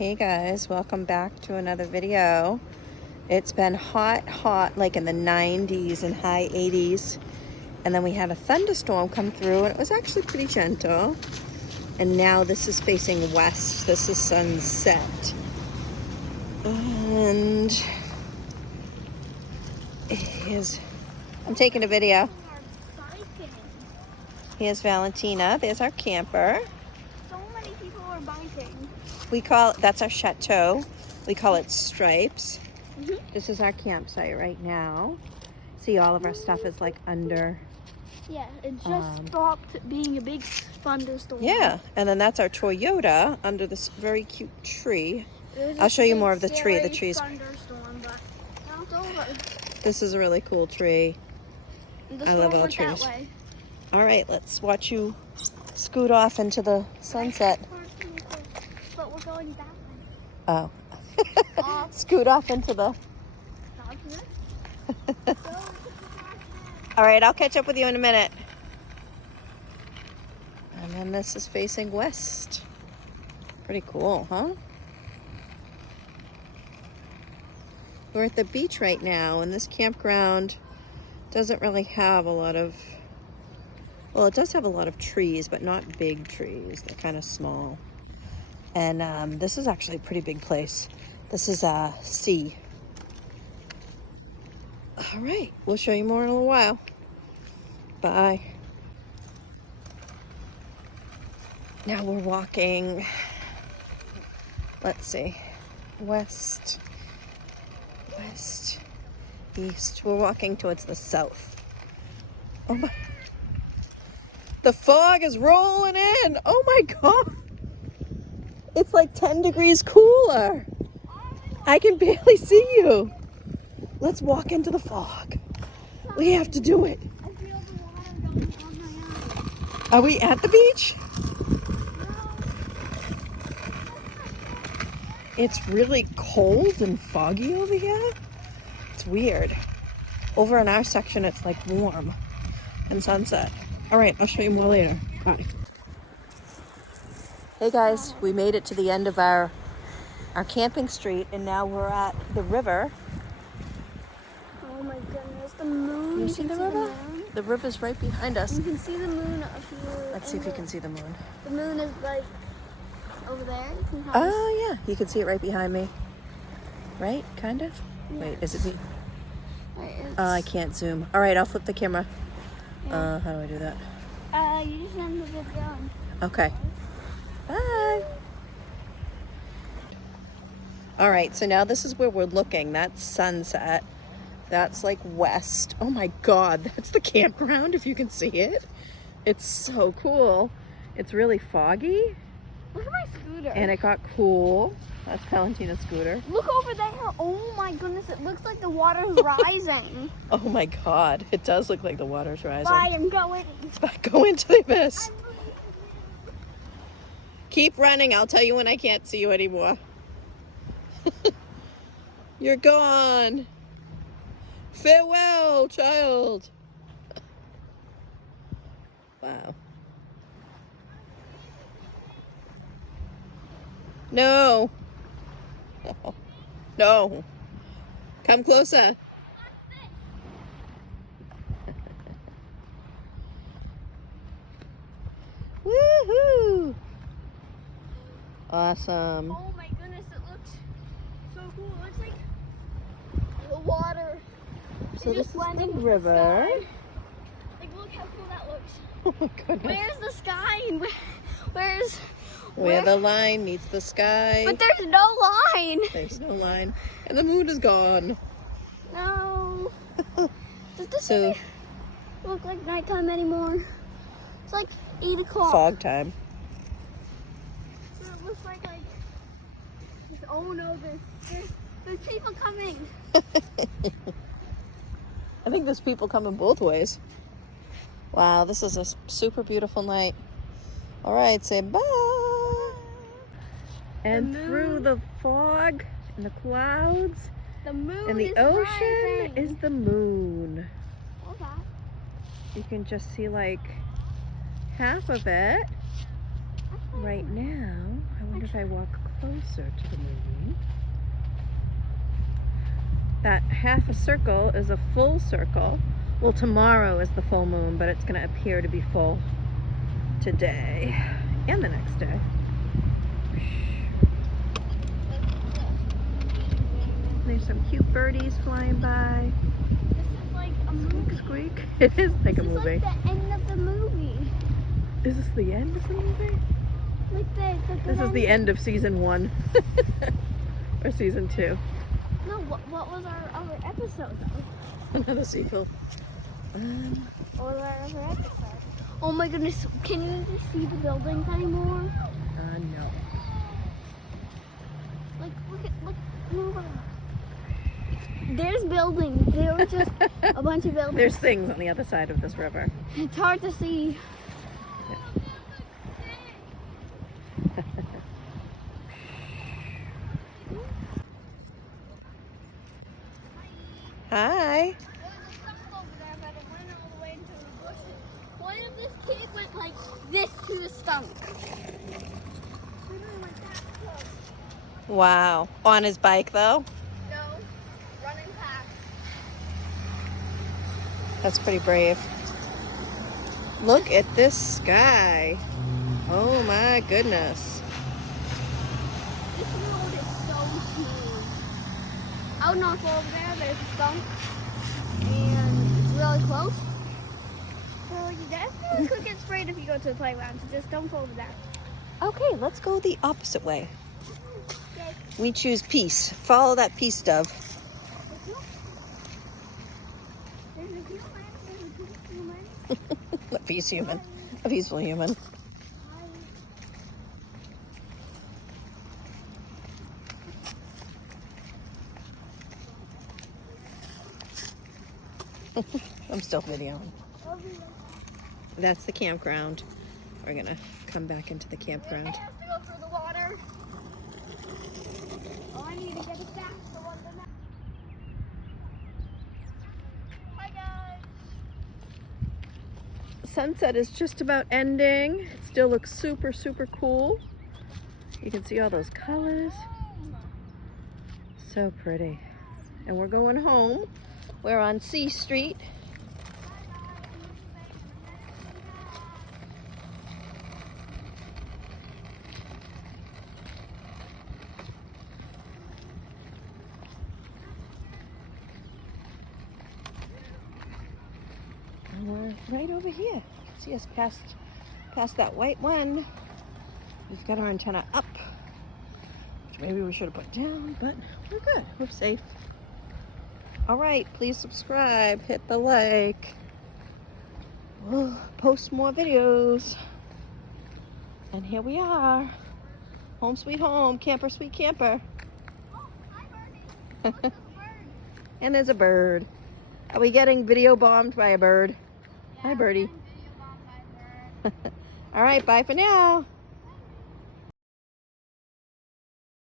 Hey guys, welcome back to another video. It's been hot, like in the 90s and high 80s. And then we had a thunderstorm come through and it was actually pretty gentle. And now this is facing west. This is sunset. And I'm taking a video. Here's Valentina. There's our camper. So many people are biking. That's our chateau. We call it Stripes. Mm-hmm. This is our campsite right now. See, all of our stuff is like under. Yeah, it just stopped being a big thunderstorm. Yeah, and then that's our Toyota under this very cute tree. I'll show you more of the tree. The tree's. Thunderstorm, but now it's over. This is a really cool tree. I love all trees. All right, let's watch you scoot off into the sunset. But we're going that way. Oh. Scoot off into the... All right, I'll catch up with you in a minute. And then this is facing west. Pretty cool, huh? We're at the beach right now, and this campground doesn't really have a lot of... Well, it does have a lot of trees, but not big trees. They're kind of small. And this is actually a pretty big place. This is a sea. All right, we'll show you more in a little while. Bye. Now we're walking, let's see, west, east. We're walking towards the south. Oh my, the fog is rolling in. Oh my God. It's like 10 degrees cooler. I can barely see you. Let's walk into the fog. We have to do it. I feel the water going on my eyes. Are we at the beach? It's really cold and foggy over here. It's weird. Over in our section, it's like warm and sunset. All right, I'll show you more later. Bye. Hey guys, we made it to the end of our camping street, and now we're at the river. Oh my goodness, the moon. You see the river? The river's right behind us. You can see the moon up here. Let's see if you can see the moon. The moon is like over there. Oh yeah, you can see it right behind me. Right, kind of? Yes. Wait, is it me? Right, I can't zoom. All right, I'll flip the camera. Yeah. How do I do that? You just end the video. Okay. Bye. All right, so now this is where we're looking. That's sunset. That's like west. Oh my God, that's the campground, if you can see it. It's so cool. It's really foggy. Look at my scooter. And it got cool. That's Valentina's scooter. Look over there. Oh my goodness, it looks like the water's rising. Oh my God, it does look like the water's rising. Bye, I'm going. Go into the abyss. Keep running. I'll tell you when I can't see you anymore. You're gone. Farewell, child. Wow. No. Oh, no. Come closer. Woohoo! Awesome. Oh my goodness, it looks so cool. It looks like the water. So this is the river. Like, look how cool that looks. Oh my goodness. Where's the sky? And where the line meets the sky. But there's no line. There's no line. And the moon is gone. No. Does this So, look like nighttime anymore? It's like 8 o'clock. fog time. So it looks like oh no, there's people coming. I think there's people coming both ways. Wow, this is a super beautiful night. All right, say bye. And through the fog and the clouds The moon and the is ocean rising. is the moon. Okay. You can just see like half of it right now. I wonder if I walk closer to the moon? That half a circle is a full circle. Well, tomorrow is the full moon, but it's going to appear to be full today and the next day. There's some cute birdies flying by. This is like a movie. Squeak. It is like a movie. This is like the end of the movie. Is this the end of the movie? Like the This is the end of season 1. Or season 2. No, what was our other episode though? Another sequel. What was our other episode? Oh my goodness, can you even see the buildings anymore? No. Like, look, move on. There's buildings. There were just a bunch of buildings. There's things on the other side of this river. It's hard to see. Hi. There was a stump over there, but it went all the way into the bushes. What if this kid went like this to the stump? Literally like that close. Wow. On his bike though? No, running past. That's pretty brave. Look at this sky. Oh my goodness. This road is so smooth. I would not go over there. There's a stump, and it's really close. So you definitely could get sprayed if you go to the playground. So just don't go over there. Okay, let's go the opposite way. Okay. We choose peace. Follow that peace dove. There's a human. There's a human. A peace human. A peaceful human. I'm still videoing. That's the campground. We're gonna come back into the campground. I have to go through the water. Oh, I need to get a sack. Hi guys. Sunset is just about ending. It still looks super, super cool. You can see all those colors. So pretty. And we're going home. We're on C Street. And we're right over here. See us past that white one. We've got our antenna up, which maybe we should have put down, but we're good. We're safe. All right, please subscribe, hit the like. We'll post more videos. And here we are. Home sweet home, camper sweet camper. Oh, hi birdie. And there's a bird. Are we getting video bombed by a bird? Yeah, Hi birdie. video bombed by a bird. All right, bye for now.